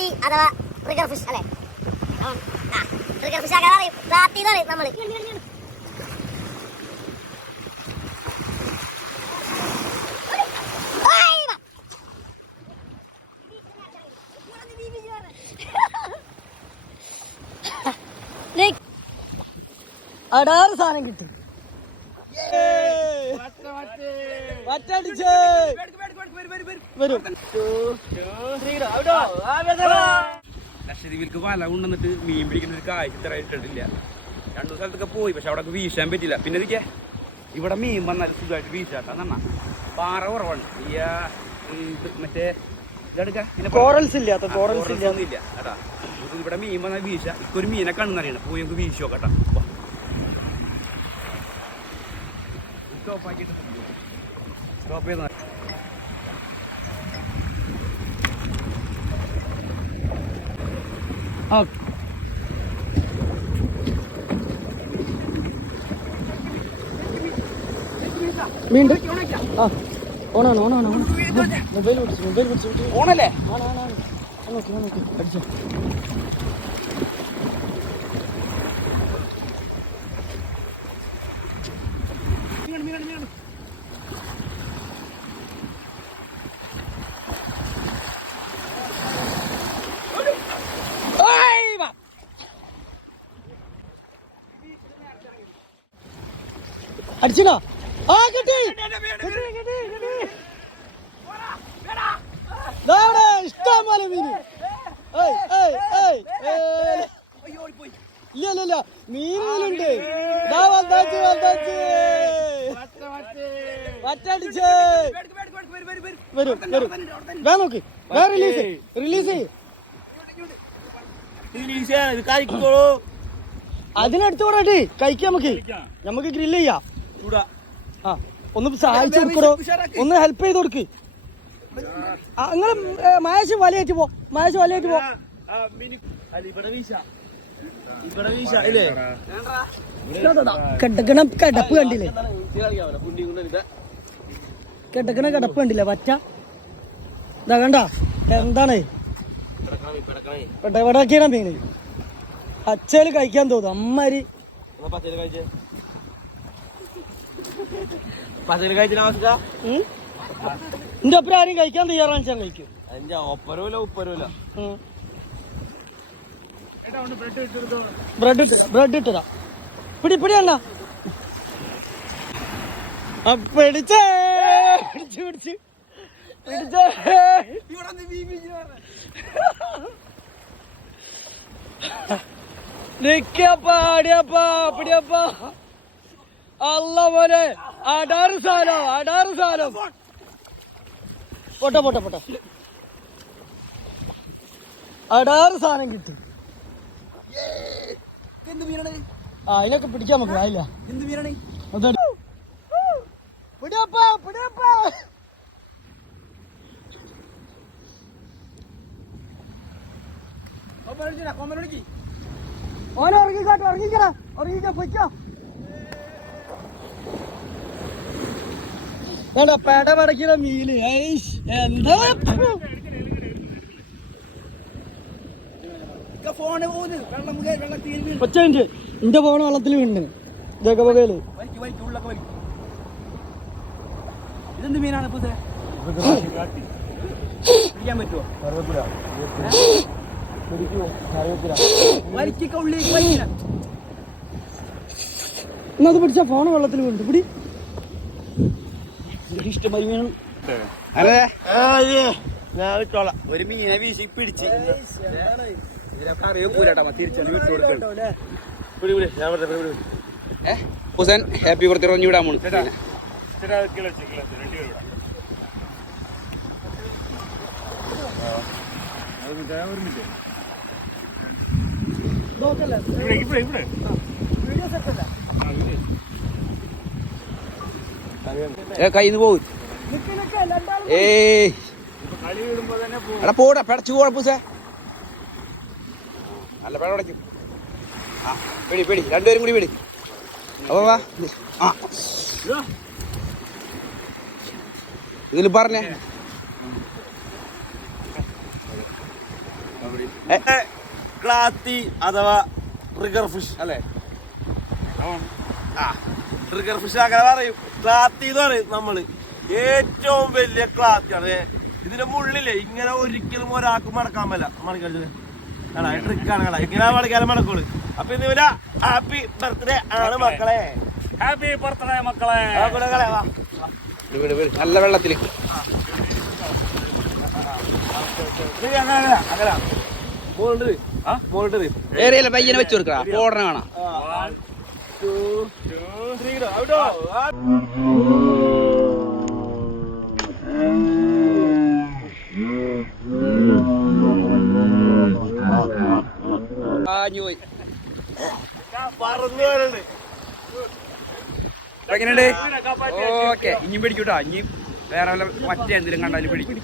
റാത്തി അഥവാ trigger fish അല്ലേ trigger fish ആക്കാൻ അറിയും പ്ലാത്തി എന്ന് പറയും. നിക്ക്. അടാറ് സാധനം കിട്ടി ലക്ഷദ്വീപിലേക്ക് വല കൊണ്ടുവന്നിട്ട് മീൻ പിടിക്കുന്ന ഒരു കാഴ്ച ഇത്ര ഇട്ടിട്ടില്ല. രണ്ടു സ്ഥലത്തൊക്കെ പോയി പക്ഷെ അവിടെ വീശാൻ പറ്റില്ല പിന്നെ ഇതൊക്കെ ഇവിടെ മീൻ വന്നാൽ സുഖമായിട്ട് വീശാട്ടാ നന്നാ പാറ കുറവാണ്. ഈ മറ്റേ ഇതെടുക്കാൻ കോറൽസ് ഇല്ലാത്ത കോറൽസ് ഇല്ല കേട്ടാ ഇവിടെ മീൻ വന്നാൽ വീശ. ഇക്കൊരു മീനെ കണ്ണറിയണം പോയി നമുക്ക് വീശി നോക്കട്ടാ സ്റ്റോപ്പ് ആക്കിയിട്ട് സ്റ്റോപ്പ് ചെയ്ത ഓക്കെ വീണ്ടും ആ. ഓണാണ് ഓണാണ് മൊബൈൽ പിടിച്ചു മൊബൈൽ പിടിച്ചു ഓണല്ലേ? ആണാണ് നോക്കി നോക്കി. അടിച്ചോ. അടിച്ചില്ല ആ കിട്ടി. ഇഷ്ടം പോലെ മീന്. ഇല്ല ഇല്ല ഇല്ല. മീനുകളുണ്ട്. വരും വരും വേ നോക്ക് വേ റിലീസ് റിലീസ് അതിനടുത്ത് കൂടെ കഴിക്കാം നമുക്ക് നമുക്ക് ഗ്രില്ല് ചെയ്യാം ആ ഒന്ന് സഹായിച്ചു കൊടുക്കോ ഒന്ന് ഹെൽപ്പ് ചെയ്ത് കൊടുക്ക് നിങ്ങൾ മഹേഷ് വലയേറ്റ് പോ മഹേഷ് വലയേറ്റ് പോ കിടക്കണ കിടപ്പ് കണ്ടില്ലേ കിടക്കണ കിടപ്പ് കണ്ടില്ലേ വറ്റ? ഇതാ കണ്ട എന്താണ്? പെട്ടവടാക്കിയാണ് മീന്. പച്ചയിൽ കഴിക്കാൻ തോന്നും അമ്മാരി. എന്റെ ഒപ്പം ആരും കഴിക്കാൻ തയ്യാറാണ് ഞാൻ കഴിക്കും. ബ്രെഡ് ബ്രെഡ് ഇട്ടതാ. പിടി പിടി അണ്ണ. പിടിച്ചേ. പിടിച്ച് പിടിച്ചു. പിടിച്ചേ? നിക്കപ്പാ അടിയപ്പാ അല്ല പോലെ അടാറ് സാധനം അടാറ് സാലം പൊട്ട പൊട്ട പൊട്ട. അടാറ് സാധനം കിട്ടി. ആ അതിനൊക്കെ പിടിക്കാൻ നമുക്ക് ആയില്ല എന്ത് അതടി. പിടിയപ്പാ പിടിയപ്പാ ഓനെ ഇറങ്ങിക്കോട്ടെ ഇറങ്ങിക്കട ഇറങ്ങിക്കോ പൊയ്ക്കോ വേണ്ട പേട പടക്കിയ മീന് ഐഷ്, എന്താ ഫോണ് പോകുന്നു വെള്ളം തീരുന്നു മിനിറ്റ് എന്റെ ഫോണ് വെള്ളത്തിൽ വീണ് ഇതൊക്കെ വകയിൽ വലിക്ക് വലിക്ക് ഉള്ളൊക്കെ വലിക്ക് ഇതെന്ത് മീനാണ് ഇപ്പൊ? പിടിക്കാൻ പറ്റുമോ എന്നത് പിടിച്ച ഫോൺ വെള്ളത്തിൽ വീണ്. പിടി. ഇഷ്ടമായി ഒരു മീനെ വീശി പിടിച്ച്. ഇതിനൊക്കെ അറിയൂലട്ടാ തിരിച്ചു വിട്ടു കൊടുക്കും ഏ ഹുസൈൻ ഹാപ്പി ബർത്ത്ഡേ പറഞ്ഞു വിടാൻ പോണു ഏ കയ്യിൽ പോകും ഏയ്. എടാ പോടാ പിടച്ചു പോടാ പൂസേ. നല്ല പിട ഉടയ്ക്കും ആ പിടി പിടി. രണ്ടുപേരും കൂടി പിടി. അപ്പൊ വാ. ആ. ഇതിൽ പറഞ്ഞേ. ക്ലാത്തി അഥവാ ട്രിഗർ ഫിഷ് അല്ലേ? ആ ട്രിഗർ ഫിഷ് അങ്ങനെ പറയും. ക്ലാത്തി എന്ന് പറയും നമ്മൾ. ഏറ്റവും വലിയ ക്ലാത്തിയാണ് അതെ ഇതിന്റെ മുള്ളിലെ ഇങ്ങനെ ഒരിക്കലും ഒരാൾക്ക് മടക്കാൻ പറ്റില്ല. മടക്കാൻ ട്രിക്കാണ് കള ഇങ്ങനെ മണിക്കാൻ മടക്കുള്ളൂ. അപ്പൊ ഇന്ന് ഇവരാ ഹാപ്പി ബർത്ത്ഡേ ആണ് മക്കളെ. ഹാപ്പി ബർത്ത്ഡേ മക്കളെ. വാ. നല്ല വെള്ളത്തിൽ ഏറിയല്ല പയ്യനെ വെച്ചു കൊടുക്കടാ. ഓടണ കാണാം. പറഞ്ഞു പോയി. പറന്നു എങ്ങനെയുണ്ട് ഓക്കെ. ഇനിയും പിടിക്കൂട്ടോ. ഇനി വേറെ വല്ല മറ്റേ എന്തെങ്കിലും കണ്ടാലും പിടിക്കും.